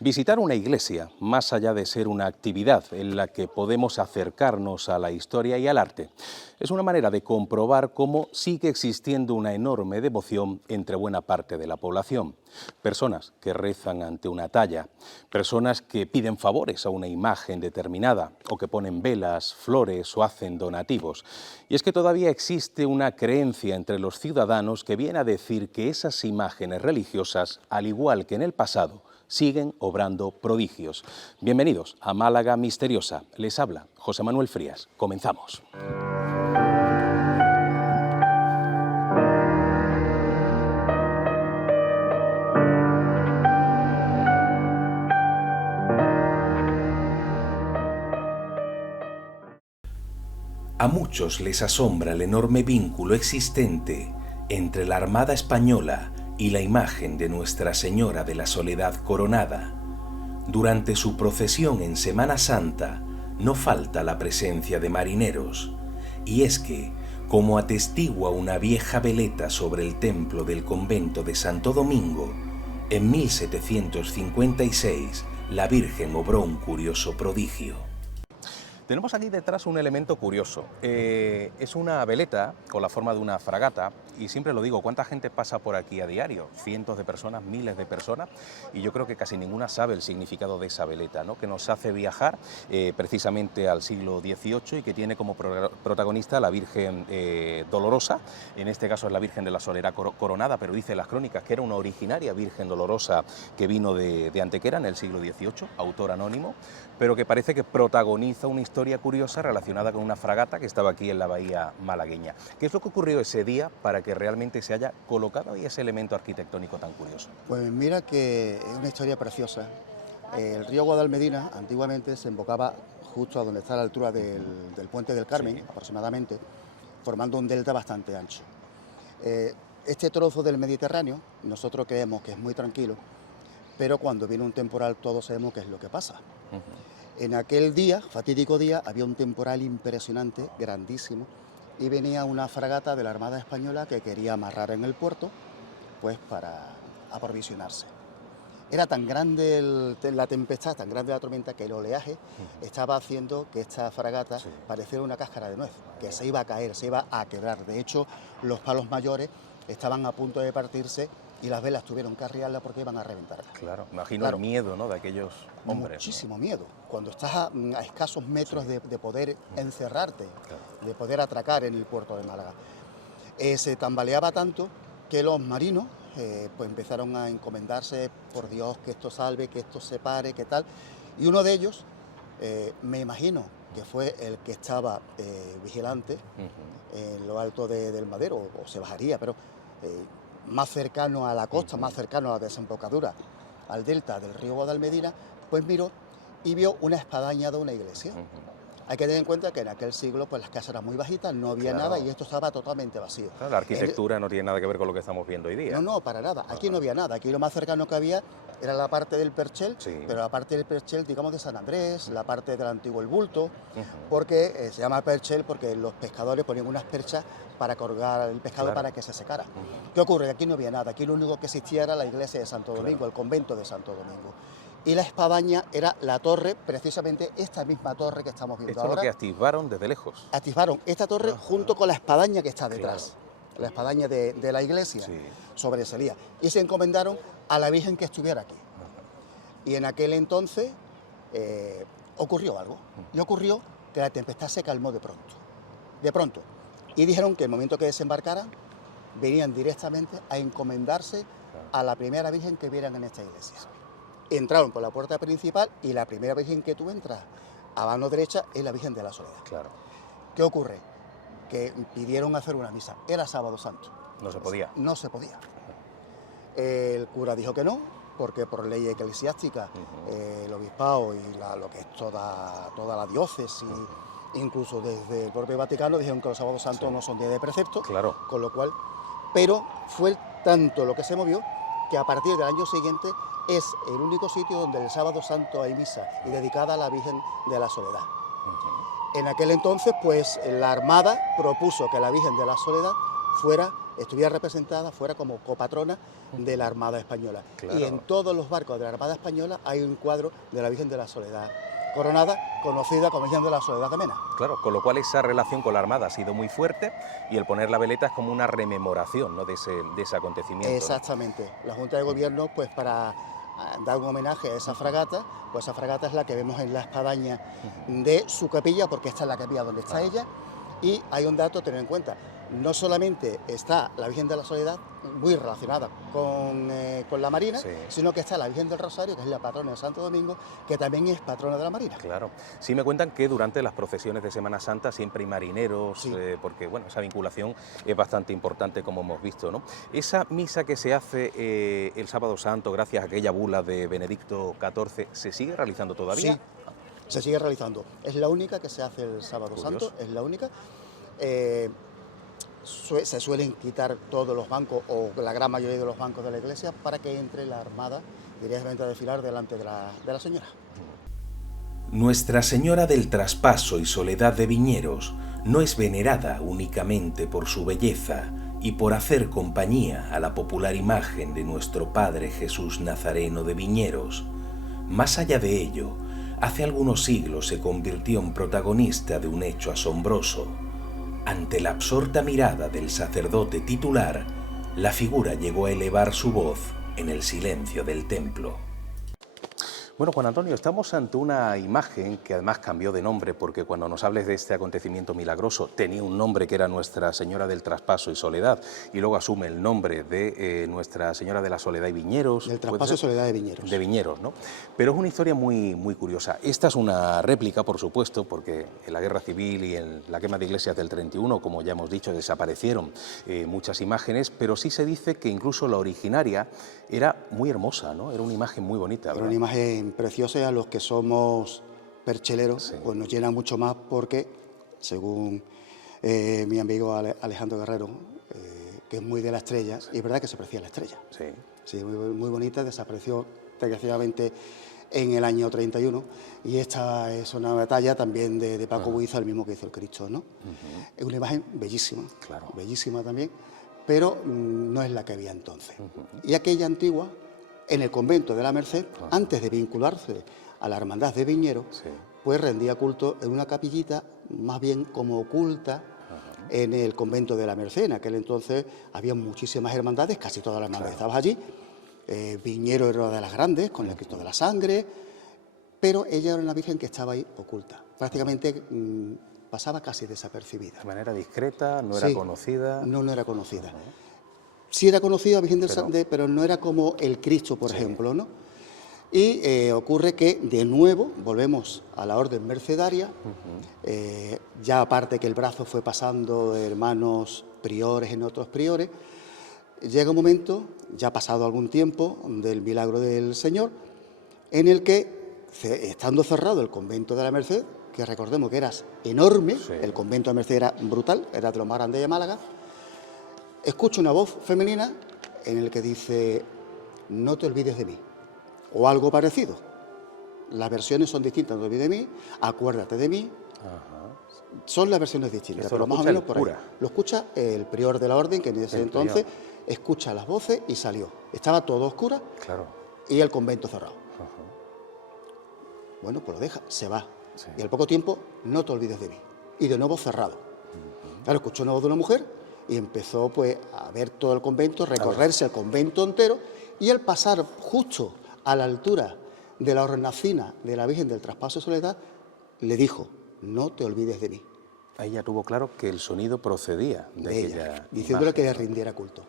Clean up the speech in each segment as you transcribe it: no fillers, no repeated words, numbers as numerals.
Visitar una iglesia, más allá de ser una actividad en la que podemos acercarnos a la historia y al arte, es una manera de comprobar cómo sigue existiendo una enorme devoción entre buena parte de la población. Personas que rezan ante una talla, personas que piden favores a una imagen determinada o que ponen velas, flores o hacen donativos. Y es que todavía existe una creencia entre los ciudadanos que viene a decir que esas imágenes religiosas, al igual que en el pasado, siguen obrando prodigios. Bienvenidos a Málaga Misteriosa. Les habla José Manuel Frías. Comenzamos. A muchos les asombra el enorme vínculo existente entre la Armada Española y la imagen de Nuestra Señora de la Soledad Coronada. Durante su procesión en Semana Santa no falta la presencia de marineros, y es que, como atestigua una vieja veleta sobre el templo del convento de Santo Domingo, en 1756 la Virgen obró un curioso prodigio. Tenemos aquí detrás un elemento curioso. Es una veleta con la forma de una fragata y siempre lo digo, ¿cuánta gente pasa por aquí a diario? Cientos de personas, miles de personas, y yo creo que casi ninguna sabe el significado de esa veleta, ¿no? Que nos hace viajar precisamente al siglo XVIII y que tiene como protagonista la Virgen Dolorosa. En este caso es la Virgen de la Soledad Coronada, pero dice las crónicas que era una originaria Virgen Dolorosa que vino de Antequera en el siglo XVIII, autor anónimo, pero que parece que protagoniza una historia curiosa relacionada con una fragata que estaba aquí en la bahía malagueña. ¿Qué es lo que ocurrió ese día para que realmente se haya colocado ahí ese elemento arquitectónico tan curioso? Pues mira que es una historia preciosa. El río Guadalmedina antiguamente se embocaba justo a donde está la altura del Puente del Carmen, sí, aproximadamente, formando un delta bastante ancho. Este trozo del Mediterráneo nosotros creemos que es muy tranquilo, pero cuando viene un temporal todos sabemos qué es lo que pasa. En aquel día, fatídico día, había un temporal impresionante, grandísimo, y venía una fragata de la Armada Española que quería amarrar en el puerto, pues para aprovisionarse. Era tan grande la tempestad, tan grande la tormenta, que el oleaje estaba haciendo que esta fragata pareciera una cáscara de nuez, que se iba a caer, se iba a quebrar. De hecho, los palos mayores estaban a punto de partirse y las velas tuvieron que arriarla porque iban a reventar. Claro, imagino el miedo, ¿no?, de aquellos hombres. Muchísimo miedo. Cuando estás a escasos metros de poder encerrarte, de poder atracar en el puerto de Málaga. Se tambaleaba tanto que los marinos pues empezaron a encomendarse, por Dios, que esto salve, que esto se pare, que tal. Y uno de ellos, me imagino que fue el que estaba vigilante en lo alto del Madero, o se bajaría, pero más cercano a la costa, más cercano a la desembocadura, al delta del río Guadalmedina, pues miró y vio una espadaña de una iglesia. Hay que tener en cuenta que en aquel siglo pues las casas eran muy bajitas, no había nada y esto estaba totalmente vacío. Claro, la arquitectura no tiene nada que ver con lo que estamos viendo hoy día. No, para nada. Aquí no había nada. Aquí lo más cercano que había era la parte del Perchel, pero la parte del Perchel, digamos, de San Andrés, la parte del antiguo El Bulto, porque se llama Perchel porque los pescadores ponían unas perchas para colgar el pescado para que se secara. ¿Qué ocurre? Aquí no había nada. Aquí lo único que existía era la iglesia de Santo Domingo, el convento de Santo Domingo. Y la espadaña era la torre, precisamente esta misma torre que estamos viendo ahora. Esto es lo que atisbaron desde lejos. Atisbaron esta torre junto con la espadaña que está detrás. La espadaña de la iglesia sobresalía. Y se encomendaron a la Virgen que estuviera aquí. Y en aquel entonces ocurrió algo. Y ocurrió que la tempestad se calmó de pronto. De pronto. Y dijeron que el momento que desembarcaran, venían directamente a encomendarse a la primera Virgen que vieran en esta iglesia. Entraron por la puerta principal y la primera Virgen que tú entras a mano derecha es la Virgen de la Soledad. Claro. ¿Qué ocurre? Que pidieron hacer una misa. Era Sábado Santo. No se podía. No se podía. El cura dijo que no, porque por ley eclesiástica el obispado y lo que es toda la diócesis, incluso desde el propio Vaticano, dijeron que los Sábados Santos no son días de precepto, con lo cual, pero fue tanto lo que se movió que a partir del año siguiente es el único sitio donde el Sábado Santo hay misa y dedicada a la Virgen de la Soledad. En aquel entonces, pues la Armada propuso que la Virgen de la Soledad fuera estuviera representada, fuera como copatrona de la Armada Española. Claro. Y en todos los barcos de la Armada Española hay un cuadro de la Virgen de la Soledad coronada, conocida como Virgen de la Soledad de Mena. Claro, con lo cual esa relación con la Armada ha sido muy fuerte y el poner la veleta es como una rememoración, ¿no?, de ese acontecimiento. Exactamente. La Junta de Gobierno, pues para dar un homenaje a esa fragata, pues esa fragata es la que vemos en la espadaña de su capilla, porque esta es la capilla donde está ella. Y hay un dato a tener en cuenta: no solamente está la Virgen de la Soledad, muy relacionada con la Marina, sí, sino que está la Virgen del Rosario, que es la patrona de Santo Domingo, que también es patrona de la Marina. Claro. Sí me cuentan que durante las procesiones de Semana Santa siempre hay marineros, Sí. porque bueno, esa vinculación es bastante importante, como hemos visto, ¿no? Esa misa que se hace el Sábado Santo, gracias a aquella bula de Benedicto XIV, ¿se sigue realizando todavía? Sí, se sigue realizando. Es la única que se hace el Sábado Curioso. Santo, es la única. Se suelen quitar todos los bancos, o la gran mayoría de los bancos de la iglesia, para que entre la Armada directamente a desfilar delante de la Señora. Nuestra Señora del Traspaso y Soledad de Viñeros no es venerada únicamente por su belleza y por hacer compañía a la popular imagen de nuestro Padre Jesús Nazareno de Viñeros. Más allá de ello, hace algunos siglos se convirtió en protagonista de un hecho asombroso. Ante la absorta mirada del sacerdote titular, la figura llegó a elevar su voz en el silencio del templo. Bueno, Juan Antonio, estamos ante una imagen que además cambió de nombre, porque cuando nos hables de este acontecimiento milagroso tenía un nombre que era Nuestra Señora del Traspaso y Soledad, y luego asume el nombre de Nuestra Señora de la Soledad y Viñeros. Del Traspaso y Soledad de Viñeros. De Viñeros, ¿no? Pero es una historia muy, muy curiosa. Esta es una réplica, por supuesto, porque en la Guerra Civil y en la quema de iglesias del 31, como ya hemos dicho, desaparecieron muchas imágenes, pero sí se dice que incluso la originaria era muy hermosa, ¿no? Era una imagen muy bonita, ¿verdad? Era una imagen preciosa, y a los que somos percheleros, Sí. pues nos llena mucho más, porque, según mi amigo Alejandro Guerrero, que es muy de la estrella, y es verdad que se aprecia la estrella. Sí. Sí, muy bonita, desapareció desgraciadamente en el año 31, y esta es una batalla también de Paco Buiza, el mismo que hizo el Cristo, ¿no? Es una imagen bellísima, Claro. bellísima también, pero no es la que había entonces. Y aquella antigua, en el convento de la Merced, antes de vincularse a la Hermandad de Viñeros, Sí. pues rendía culto en una capillita más bien como oculta en el convento de la Merced. En aquel entonces había muchísimas hermandades, casi todas las hermandades estaban allí. Viñeros era una de las grandes, con el Cristo de la Sangre, pero ella era una virgen que estaba ahí oculta. Prácticamente pasaba casi desapercibida. De manera discreta, no era Sí, conocida. No era conocida. Sí era conocida Virgen del Pero- Sangre, pero no era como el Cristo, por ejemplo, ¿no? Y ocurre que, de nuevo, volvemos a la orden mercedaria. Ya aparte que el brazo fue pasando de hermanos priores en otros priores, llega un momento, ya pasado algún tiempo del milagro del Señor, en el que, estando cerrado el convento de la Merced, que recordemos que era enorme, Sí. el convento de Merced era brutal, era de los más grandes de Málaga, escucho una voz femenina en el que dice: no te olvides de mí, o algo parecido. Las versiones son distintas: no te olvides de mí, acuérdate de mí. Son las versiones distintas, Esto pero lo más o escucha menos el por ahí. cura. Lo escucha el prior de la orden, que en ese El entonces prior. escucha las voces y salió. Estaba todo oscuro Claro. y el convento cerrado. Bueno, pues lo deja, se va. Sí. Y al poco tiempo: no te olvides de mí. Y de nuevo cerrado. Claro, escuchó una voz de una mujer y empezó pues a ver todo el convento, recorrerse el convento entero, y al pasar justo a la altura de la hornacina de la Virgen del Traspaso de Soledad, le dijo: no te olvides de mí. Ahí ya tuvo claro que el sonido procedía de De aquella ella, diciéndole que le imagen, ¿no? rindiera culto.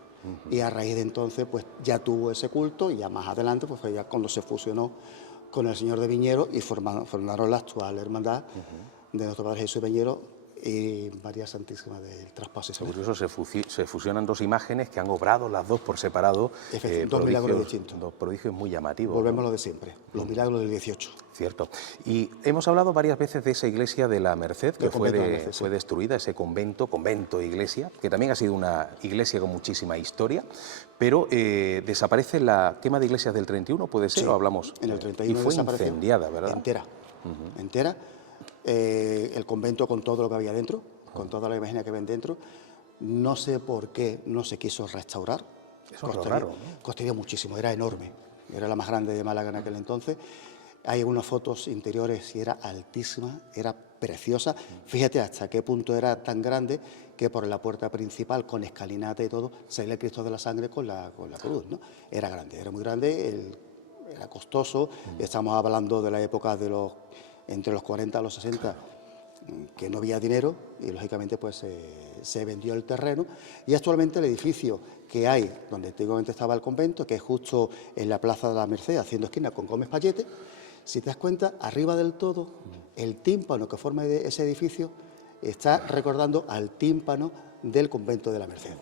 Y a raíz de entonces, pues ya tuvo ese culto, y ya más adelante, pues fue ya cuando se fusionó con el Señor de Viñeros y formaron la actual hermandad de nuestro Padre Jesús de Viñeros y María Santísima del Traspaso. Curioso, se fusionan dos imágenes que han obrado las dos por separado. Dos milagros distintos. Dos prodigios muy llamativos. Volvemos ¿no? a lo de siempre, los milagros del 18. Cierto. Y hemos hablado varias veces de esa iglesia de la Merced, que Del convento de la Merced, sí. fue destruida, ese convento, iglesia, que también ha sido una iglesia con muchísima historia, pero desaparece la quema de iglesias del 31, ¿puede ser? Sí, ¿O hablamos? en el 31 Y fue desapareció incendiada, ¿verdad? Entera. El convento con todo lo que había dentro, con toda la imagen que ven dentro, No sé por qué no se quiso restaurar. Eso es lo raro, ¿no? Costaría muchísimo, era enorme. Era la más grande de Málaga en aquel entonces. Hay unas fotos interiores y era altísima, era preciosa. Fíjate hasta qué punto era tan grande que por la puerta principal, con escalinata y todo, salía el Cristo de la Sangre con la cruz, ¿no? Era grande, era muy grande, era costoso. Estamos hablando de la época de entre los 40 a los 60, que no había dinero y lógicamente pues se vendió el terreno, y actualmente el edificio que hay donde antiguamente estaba el convento, que es justo en la Plaza de la Merced, haciendo esquina con Gómez Pallete, si te das cuenta, arriba del todo, el tímpano que forma ese edificio está recordando al tímpano del convento de la Merced.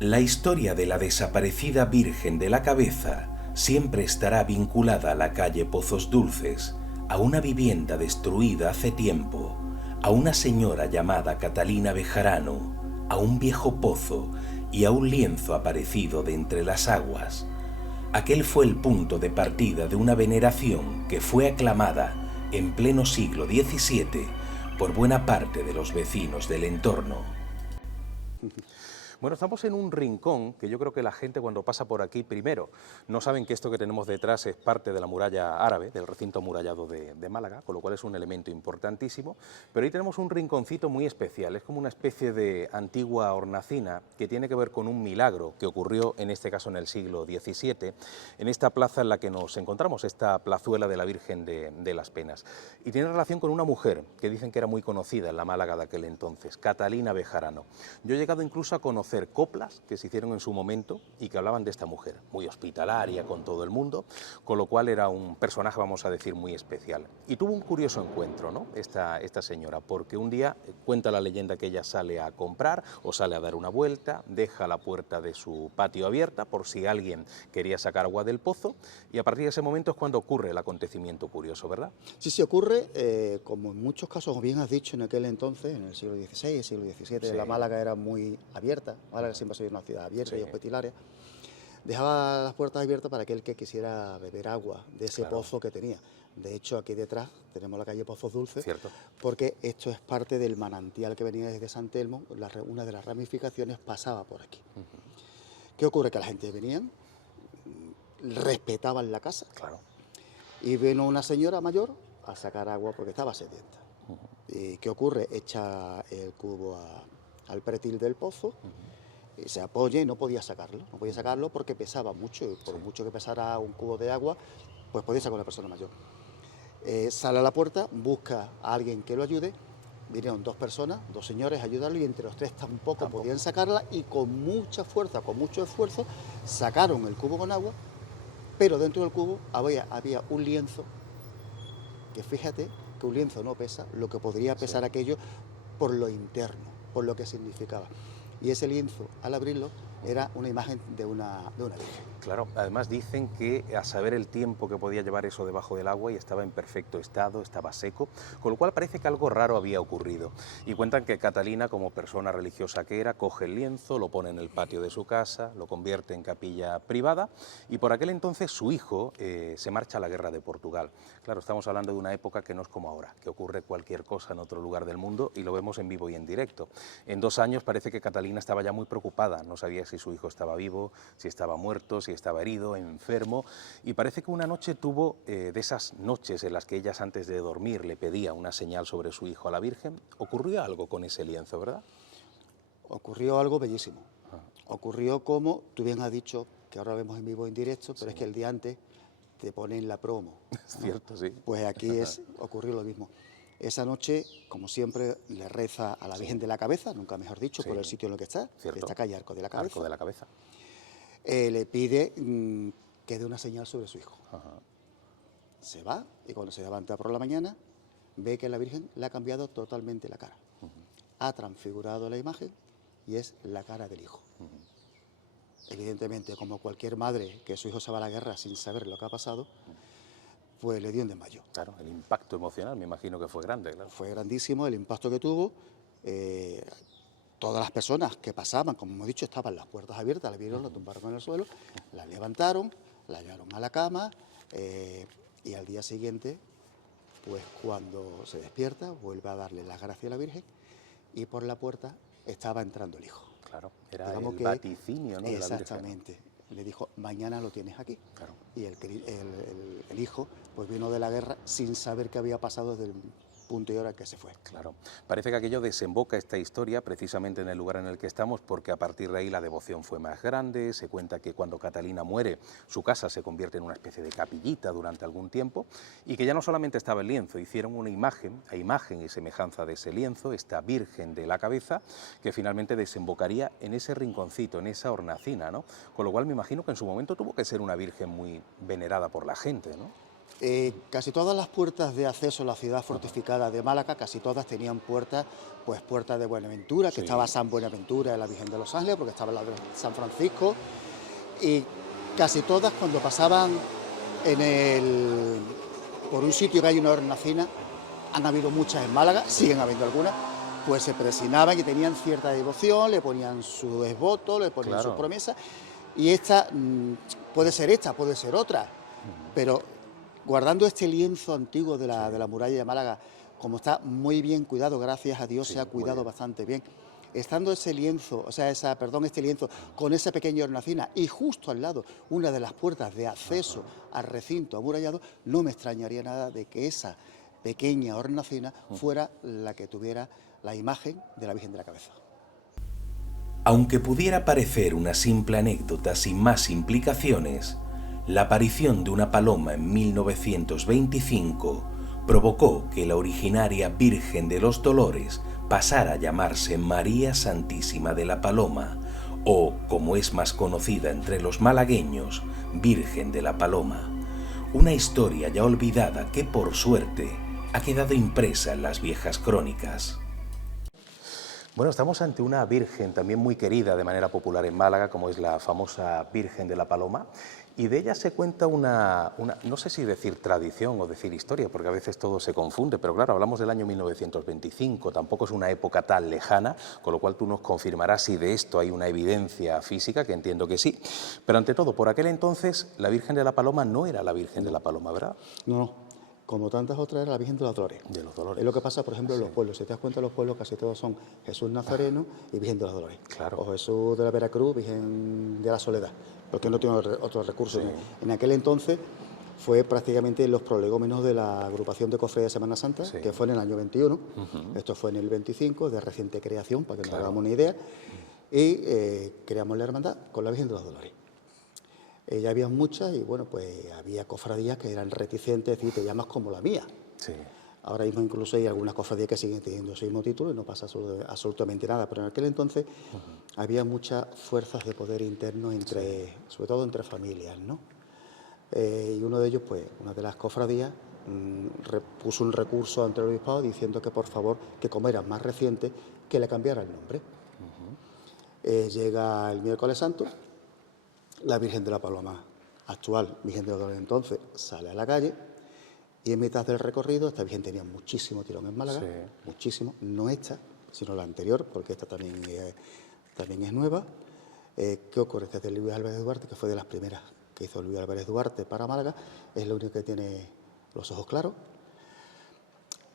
La historia de la desaparecida Virgen de la Cabeza siempre estará vinculada a la calle Pozos Dulces, a una vivienda destruida hace tiempo, a una señora llamada Catalina Bejarano, a un viejo pozo y a un lienzo aparecido de entre las aguas. Aquel fue el punto de partida de una veneración que fue aclamada en pleno siglo XVII por buena parte de los vecinos del entorno. Bueno, estamos en un rincón que yo creo que la gente cuando pasa por aquí, primero, no saben que esto que tenemos detrás es parte de la muralla árabe, del recinto amurallado de Málaga, con lo cual es un elemento importantísimo, pero ahí tenemos un rinconcito muy especial, es como una especie de antigua hornacina que tiene que ver con un milagro que ocurrió, en este caso en el siglo XVII, en esta plaza en la que nos encontramos, esta plazuela de la Virgen de las Penas, y tiene relación con una mujer que dicen que era muy conocida en la Málaga de aquel entonces, Catalina Bejarano. Yo he llegado incluso a conocer coplas que se hicieron en su momento y que hablaban de esta mujer, muy hospitalaria con todo el mundo, con lo cual era un personaje, vamos a decir, muy especial. Y tuvo un curioso encuentro, ¿no?, esta señora, porque un día cuenta la leyenda que ella sale a comprar o sale a dar una vuelta, deja la puerta de su patio abierta por si alguien quería sacar agua del pozo, y a partir de ese momento es cuando ocurre el acontecimiento curioso, ¿verdad? Sí, ocurre, como en muchos casos, como bien has dicho, en aquel entonces, en el siglo XVI, siglo XVII, Sí. la Málaga era muy abierta. Málaga siempre ha sido una ciudad abierta Sí. y hospitalaria. Dejaba las puertas abiertas para aquel que quisiera beber agua de ese pozo que tenía. De hecho, aquí detrás tenemos la calle Pozos Dulces, Cierto. porque esto es parte del manantial que venía desde San Telmo. Una de las ramificaciones pasaba por aquí. ¿Qué ocurre? Que la gente venía, respetaban la casa, Claro. y vino una señora mayor a sacar agua porque estaba sedienta. ¿Y qué ocurre? Echa el cubo al pretil del pozo, y se apoya y no podía sacarlo porque pesaba mucho, y por mucho que pesara un cubo de agua, pues podía sacar una persona mayor. Sale a la puerta, busca a alguien que lo ayude. Vinieron dos personas, dos señores a ayudarlo, y entre los tres tampoco podían sacarla, y con mucha fuerza, con mucho esfuerzo, sacaron el cubo con agua, pero dentro del cubo había un lienzo, que fíjate que un lienzo no pesa lo que podría pesar aquello por lo interno, por lo que significaba. Y ese lienzo, al abrirlo, era una imagen de una virgen. Claro, además dicen que a saber el tiempo que podía llevar eso debajo del agua, y estaba en perfecto estado, estaba seco, con lo cual parece que algo raro había ocurrido. Y cuentan que Catalina, como persona religiosa que era, coge el lienzo, lo pone en el patio de su casa, lo convierte en capilla privada, y por aquel entonces su hijo se marcha a la guerra de Portugal. Claro, estamos hablando de una época que no es como ahora, que ocurre cualquier cosa en otro lugar del mundo y lo vemos en vivo y en directo. En 2 años parece que Catalina estaba ya muy preocupada, no sabía si su hijo estaba vivo, si estaba muerto, si estaba herido, enfermo, y parece que una noche tuvo, de esas noches en las que ellas antes de dormir le pedía una señal sobre su hijo a la Virgen, ocurrió algo con ese lienzo, ¿verdad? Ocurrió algo bellísimo. Ocurrió como, tú bien has dicho, que ahora vemos en vivo y en directo, pero es que el día antes te ponen la promo. Es cierto, sí. Pues aquí ocurrió lo mismo. Esa noche, como siempre, le reza a la Virgen de la Cabeza, nunca mejor dicho, por el sitio en el que está, Cierto. esta calle Arco de la Cabeza. Arco de la Cabeza. Le pide que dé una señal sobre su hijo. Se va, y cuando se levanta por la mañana, ve que la Virgen le ha cambiado totalmente la cara. Ha transfigurado la imagen y es la cara del hijo. Evidentemente, como cualquier madre que su hijo se va a la guerra sin saber lo que ha pasado, pues le dio un desmayo. Claro, el impacto emocional me imagino que fue grande, claro. Fue grandísimo el impacto que tuvo. Todas las personas que pasaban, como hemos dicho, estaban las puertas abiertas, la vieron, la tumbaron en el suelo, la levantaron, la llevaron a la cama, y al día siguiente, pues cuando se despierta, vuelve a darle las gracias a la Virgen, y por la puerta estaba entrando el hijo. Claro, era Digamos el que vaticinio, ¿no? de la Virgen. Exactamente. Le dijo, mañana lo tienes aquí. Claro. Y el hijo pues vino de la guerra sin saber qué había pasado desde el punto y hora que se fue. Claro. Parece que aquello desemboca esta historia precisamente en el lugar en el que estamos, porque a partir de ahí la devoción fue más grande. Se cuenta que cuando Catalina muere, su casa se convierte en una especie de capillita durante algún tiempo, y que ya no solamente estaba el lienzo, hicieron una imagen, a imagen y semejanza de ese lienzo, esta Virgen de la Cabeza, que finalmente desembocaría en ese rinconcito, en esa hornacina, ¿no? Con lo cual me imagino que en su momento tuvo que ser una Virgen muy venerada por la gente, ¿no? Casi todas las puertas de acceso a la ciudad fortificada de Málaga, casi todas tenían puertas, pues puertas de Buenaventura, que estaba San Buenaventura de la Virgen de los Ángeles, porque estaba la de San Francisco, y casi todas cuando pasaban por un sitio que hay una hornacina, han habido muchas en Málaga, siguen habiendo algunas, pues se presinaban y tenían cierta devoción, le ponían su desvoto, le ponían sus promesas, y esta puede ser otra, pero guardando este lienzo antiguo de la muralla de Málaga, como está muy bien cuidado, gracias a Dios se ha cuidado bastante bien, estando ese lienzo, este lienzo con esa pequeña hornacina y justo al lado una de las puertas de acceso al recinto amurallado, no me extrañaría nada de que esa pequeña hornacina fuera la que tuviera la imagen de la Virgen de la Cabeza. Aunque pudiera parecer una simple anécdota sin más implicaciones, la aparición de una paloma en 1925 provocó que la originaria Virgen de los Dolores pasara a llamarse María Santísima de la Paloma, o, como es más conocida entre los malagueños, Virgen de la Paloma. Una historia ya olvidada que, por suerte, ha quedado impresa en las viejas crónicas. Bueno, estamos ante una Virgen también muy querida de manera popular en Málaga, como es la famosa Virgen de la Paloma, y de ella se cuenta una, no sé si decir tradición o decir historia, porque a veces todo se confunde, pero claro, hablamos del año 1925, tampoco es una época tan lejana, con lo cual tú nos confirmarás si de esto hay una evidencia física, que entiendo que sí, pero ante todo, por aquel entonces, la Virgen de la Paloma no era la Virgen de la Paloma, ¿verdad? No. Como tantas otras, era la Virgen de los Dolores. De los Dolores. Es lo que pasa, por ejemplo, en los pueblos. Si te das cuenta, los pueblos casi todos son Jesús Nazareno y Virgen de los Dolores. Claro. O Jesús de la Veracruz, Virgen de la Soledad, porque no tiene otros recursos. Sí. En aquel entonces fue prácticamente los prolegómenos de la agrupación de Cofradía de Semana Santa, que fue en el año 21. Esto fue en el 25, de reciente creación, para que nos hagamos una idea. Y creamos la hermandad con la Virgen de los Dolores. Ya había muchas y bueno, pues había cofradías que eran reticentes, es decir, te llamas como la mía. Sí. Ahora mismo incluso hay algunas cofradías que siguen teniendo ese mismo título y no pasa absolutamente nada, pero en aquel entonces había muchas fuerzas de poder interno sobre todo entre familias, ¿no? Y uno de ellos, pues, una de las cofradías puso un recurso ante el obispado diciendo que por favor, que como era más reciente, que le cambiara el nombre. Llega el miércoles santo. La Virgen de la Paloma, actual Virgen de los Dolores entonces, sale a la calle y en mitad del recorrido, esta Virgen tenía muchísimo tirón en Málaga, muchísimo, no esta, sino la anterior, porque esta también es nueva. ¿Qué ocurre? Esta es de Luis Álvarez Duarte, que fue de las primeras que hizo Luis Álvarez Duarte para Málaga, es la única que tiene los ojos claros.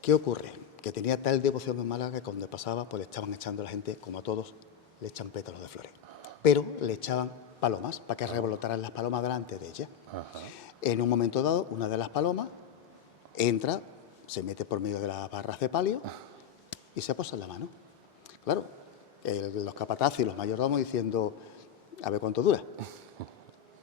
¿Qué ocurre? Que tenía tal devoción en Málaga que cuando pasaba, pues le estaban echando a la gente, como a todos, le echan pétalos de flores, pero le echaban palomas, para que revolotaran las palomas delante de ella. En un momento dado, una de las palomas entra, se mete por medio de las barras de palio y se posa en la mano. Claro, los capataces y los mayordomos diciendo, a ver cuánto dura.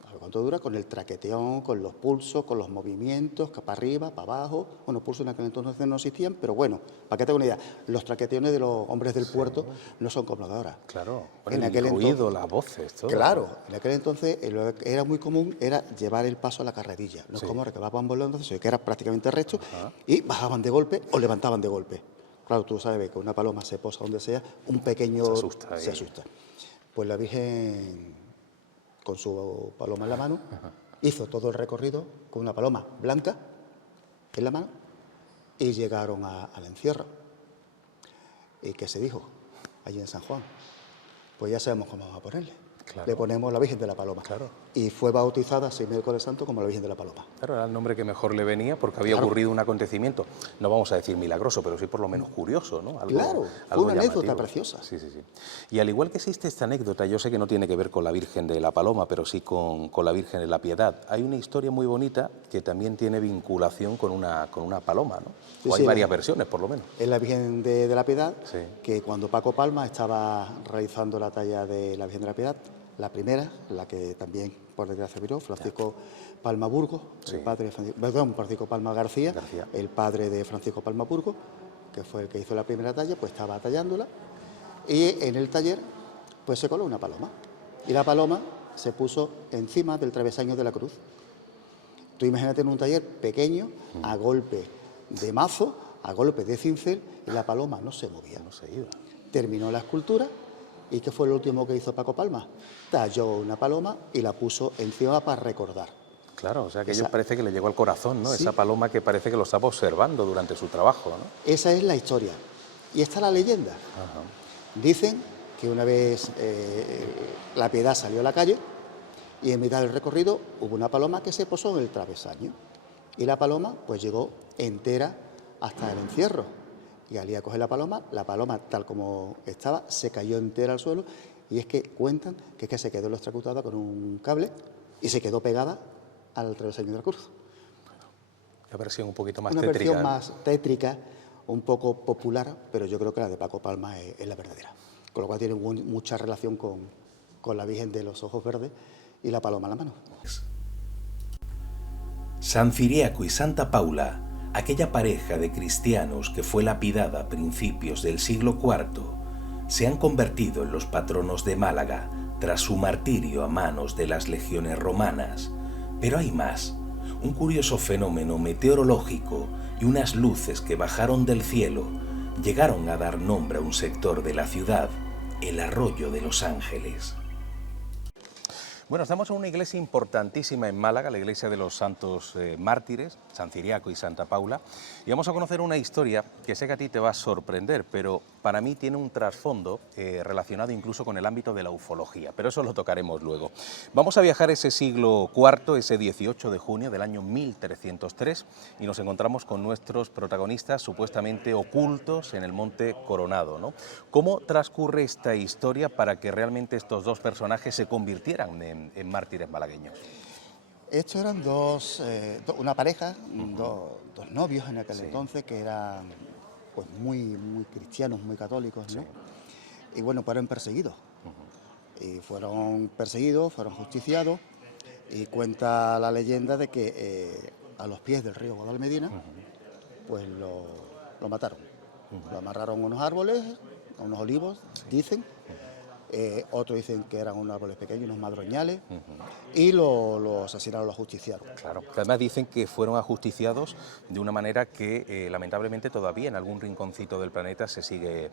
A ver cuánto dura con el traqueteón, con los pulsos, con los movimientos, para arriba, para abajo. Bueno, pulsos en aquel entonces no existían, pero bueno, para que tenga una idea, los traqueteones de los hombres del puerto no son como los de ahora. Claro, en aquel el ruido, las voces, todo. Claro, en aquel entonces lo que era muy común era llevar el paso a la carrerilla. No es como ahora que van volando, sino que era prácticamente recto y bajaban de golpe o levantaban de golpe. Claro, tú sabes que una paloma se posa donde sea, un pequeño se asusta. Pues la Virgen, con su paloma en la mano, hizo todo el recorrido con una paloma blanca en la mano y llegaron al encierro. ¿Y qué se dijo allí en San Juan? Pues ya sabemos cómo vamos a ponerle. Claro. Le ponemos la Virgen de la Paloma. Claro. y fue bautizada ese miércoles santo como la Virgen de la Paloma. Claro, era el nombre que mejor le venía porque había ocurrido un acontecimiento, no vamos a decir milagroso, pero sí por lo menos curioso, ¿no? Fue una anécdota preciosa. Sí. Y al igual que existe esta anécdota, yo sé que no tiene que ver con la Virgen de la Paloma, pero sí con la Virgen de la Piedad. Hay una historia muy bonita que también tiene vinculación con una paloma, ¿no? O hay varias versiones, por lo menos. Es la Virgen de la Piedad, que cuando Paco Palma estaba realizando la talla de la Virgen de la Piedad, la primera, la que también, por desgracia, viró, Francisco Palma Burgos, el padre de Francisco Palma García, el padre de Francisco Palma Burgos, que fue el que hizo la primera talla, pues estaba tallándola, y en el taller pues se coló una paloma, y la paloma se puso encima del travesaño de la cruz. Tú imagínate en un taller pequeño, a golpe de mazo, a golpe de cincel, y la paloma no se movía, no se iba. Terminó la escultura. ¿Y qué fue lo último que hizo Paco Palma? Talló una paloma y la puso encima para recordar. Claro, o sea, que parece que le llegó al corazón, ¿no? Sí. Esa paloma que parece que lo estaba observando durante su trabajo, ¿no? Esa es la historia. Y está la leyenda. Dicen que una vez la Piedad salió a la calle y en mitad del recorrido hubo una paloma que se posó en el travesaño. Y la paloma pues llegó entera hasta el encierro. Y al ir a coger la paloma, tal como estaba, se cayó entera al suelo, y es que cuentan que es que se quedó electrocutada con un cable y se quedó pegada al travesaño de la cruz. Una versión un poquito más tétrica. Una versión más tétrica, un poco popular, pero yo creo que la de Paco Palma es la verdadera. Con lo cual tiene mucha relación con la Virgen de los Ojos Verdes y la paloma en la mano. San Ciriaco y Santa Paula, aquella pareja de cristianos que fue lapidada a principios del siglo IV, se han convertido en los patronos de Málaga tras su martirio a manos de las legiones romanas. Pero hay más, un curioso fenómeno meteorológico y unas luces que bajaron del cielo llegaron a dar nombre a un sector de la ciudad, el Arroyo de los Ángeles. Bueno, estamos en una iglesia importantísima en Málaga, la iglesia de los Santos Mártires, San Ciriaco y Santa Paula, y vamos a conocer una historia que sé que a ti te va a sorprender, pero para mí tiene un trasfondo relacionado incluso con el ámbito de la ufología, pero eso lo tocaremos luego. Vamos a viajar ese siglo IV, ese 18 de junio del año 1303, y nos encontramos con nuestros protagonistas supuestamente ocultos en el Monte Coronado, ¿no? ¿Cómo transcurre esta historia para que realmente estos dos personajes se convirtieran en mártires malagueños? Estos eran una pareja, dos novios en aquel entonces, que eran pues muy cristianos, muy católicos, ¿no? Y bueno, fueron perseguidos. Y fueron perseguidos, fueron justiciados, y cuenta la leyenda de que a los pies del río Guadalmedina, pues lo mataron. Lo amarraron a unos árboles, a unos olivos, dicen. Otros dicen que eran unos árboles pequeños, unos madroñales, y lo asesinaron, lo ajusticiaron. Claro, que además dicen que fueron ajusticiados de una manera que lamentablemente todavía en algún rinconcito del planeta se sigue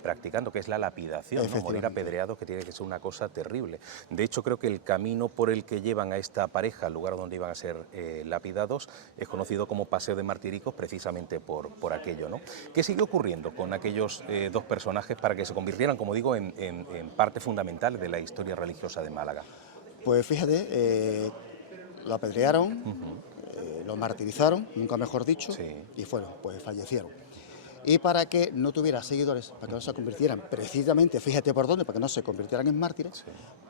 practicando, que es la lapidación, ¿no? Morir apedreados, que tiene que ser una cosa terrible. De hecho, creo que el camino por el que llevan a esta pareja al lugar donde iban a ser lapidados es conocido como Paseo de Martiricos, precisamente por aquello, ¿no? ¿Qué sigue ocurriendo con aquellos dos personajes para que se convirtieran, como digo, en parte fundamental de la historia religiosa de Málaga? Pues fíjate, lo apedrearon, lo martirizaron, nunca mejor dicho, y pues fallecieron. Y para que no tuviera seguidores, para que no se convirtieran precisamente, fíjate por dónde, para que no se convirtieran en mártires,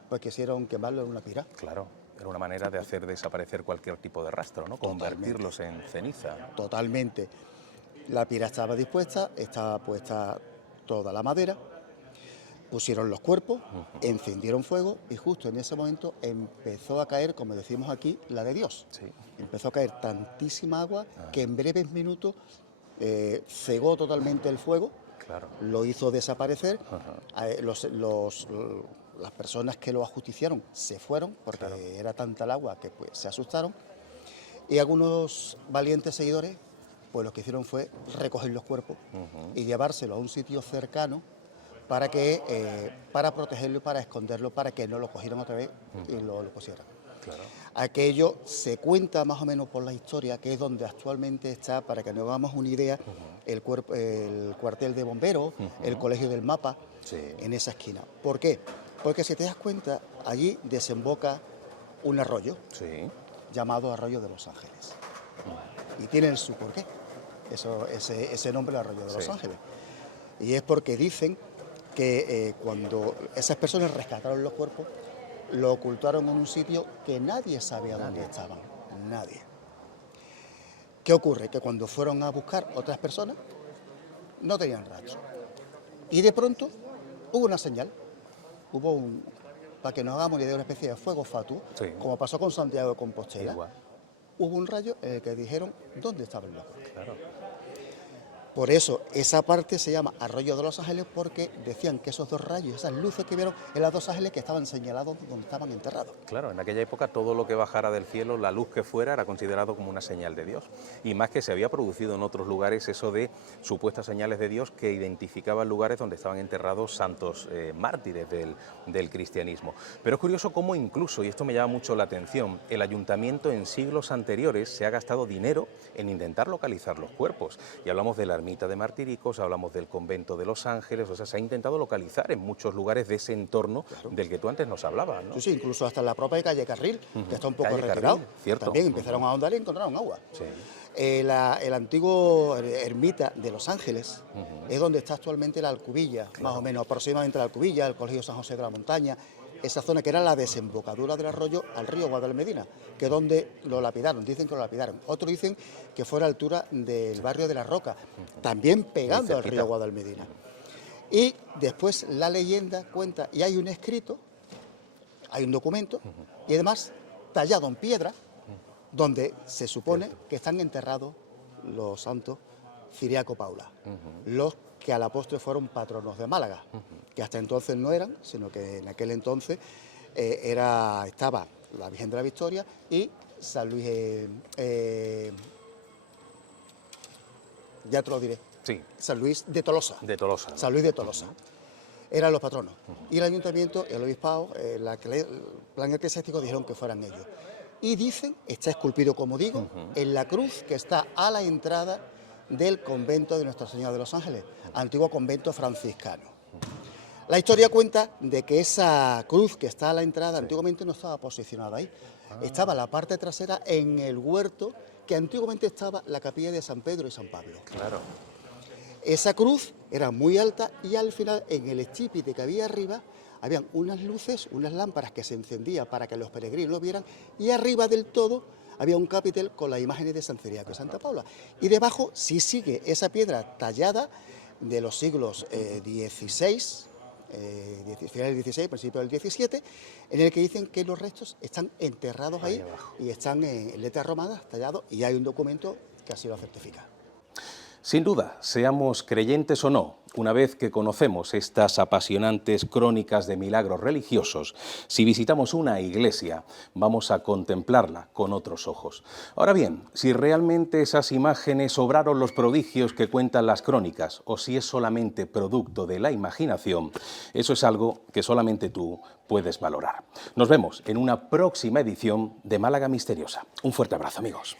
pues quisieron quemarlo en una pira. Claro, era una manera de hacer desaparecer cualquier tipo de rastro, ¿no? Convertirlos en ceniza. Totalmente. La pira estaba dispuesta, estaba puesta toda la madera, pusieron los cuerpos, encendieron fuego y justo en ese momento empezó a caer, como decimos aquí, la de Dios. Empezó a caer tantísima agua que en breves minutos cegó totalmente el fuego, lo hizo desaparecer. Las personas que lo ajusticiaron se fueron porque era tanta el agua que pues, se asustaron, y algunos valientes seguidores pues lo que hicieron fue recoger los cuerpos y llevárselos a un sitio cercano para protegerlo y para esconderlo, para que no lo cogieran otra vez y lo pusieran. Aquello se cuenta más o menos por la historia, que es donde actualmente está, para que nos hagamos una idea, el cuartel de bomberos, el colegio del Mapa, en esa esquina. ¿Por qué? Porque si te das cuenta, allí desemboca un arroyo Sí. llamado Arroyo de los Ángeles. Y tiene su porqué, ese nombre, el Arroyo de los Sí. Ángeles. Y es porque dicen que cuando esas personas rescataron los cuerpos, lo ocultaron en un sitio que nadie sabía dónde estaban, nadie. ¿Qué ocurre? Que cuando fueron a buscar otras personas, no tenían rastro. Y de pronto hubo una señal, para que nos hagamos una idea, una especie de fuego fatuo, Sí. como pasó con Santiago de Compostela. Igual. Hubo un rayo en el que dijeron dónde estaban los cuerpos. Claro. Por eso esa parte se llama Arroyo de los Ángeles, porque decían que esos dos rayos, esas luces que vieron, eran los dos ángeles que estaban señalados donde estaban enterrados. Claro, en aquella época todo lo que bajara del cielo, la luz que fuera, era considerado como una señal de Dios. Y más que se había producido en otros lugares eso de supuestas señales de Dios que identificaban lugares donde estaban enterrados santos mártires del cristianismo. Pero es curioso cómo incluso, y esto me llama mucho la atención, el ayuntamiento en siglos anteriores se ha gastado dinero en intentar localizar los cuerpos. Y hablamos de la ermita de Martiricos, hablamos del convento de Los Ángeles, o sea, se ha intentado localizar en muchos lugares de ese entorno del que tú antes nos hablabas, ¿no? Sí, sí, incluso hasta la propia calle Carril, que está un poco Calle retirado. Carril, cierto. También empezaron a ahondar y encontraron agua. Sí. El antiguo ermita de Los Ángeles es donde está actualmente la Alcubilla, más o menos aproximadamente la Alcubilla, el Colegio San José de la Montaña, esa zona que era la desembocadura del arroyo al río Guadalmedina, que es donde lo lapidaron, dicen que lo lapidaron. Otros dicen que fue a la altura del barrio de La Roca, también pegando al río Guadalmedina. Y después la leyenda cuenta, y hay un escrito, hay un documento, y además tallado en piedra, donde se supone que están enterrados los santos Ciriaco Paula, los que a la postre fueron patronos de Málaga, que hasta entonces no eran, sino que en aquel entonces estaba la Virgen de la Victoria y San Luis, ya te lo diré, Sí, San Luis de Tolosa. de Tolosa, ¿no? San Luis de Tolosa. Eran los patronos. Y el ayuntamiento, el obispado, el plan eclesiástico dijeron que fueran ellos. Y dicen, está esculpido, como digo, en la cruz que está a la entrada del convento de Nuestra Señora de los Ángeles, antiguo convento franciscano. La historia cuenta de que esa cruz que está a la entrada antiguamente no estaba posicionada ahí. Estaba la parte trasera en el huerto que antiguamente estaba la capilla de San Pedro y San Pablo. Claro. Esa cruz era muy alta y al final, en el estípite que había arriba, habían unas luces, unas lámparas que se encendían para que los peregrinos lo vieran, y arriba del todo había un capitel con las imágenes de San Ciriaco y Santa Paula. Y debajo sí sigue esa piedra tallada de los siglos XVI, final del XVI, principio del XVII, en el que dicen que los restos están enterrados ahí y están en letras romanas tallados, y hay un documento que así lo certifica. Sin duda, seamos creyentes o no, una vez que conocemos estas apasionantes crónicas de milagros religiosos, si visitamos una iglesia, vamos a contemplarla con otros ojos. Ahora bien, si realmente esas imágenes obraron los prodigios que cuentan las crónicas, o si es solamente producto de la imaginación, eso es algo que solamente tú puedes valorar. Nos vemos en una próxima edición de Málaga Misteriosa. Un fuerte abrazo, amigos.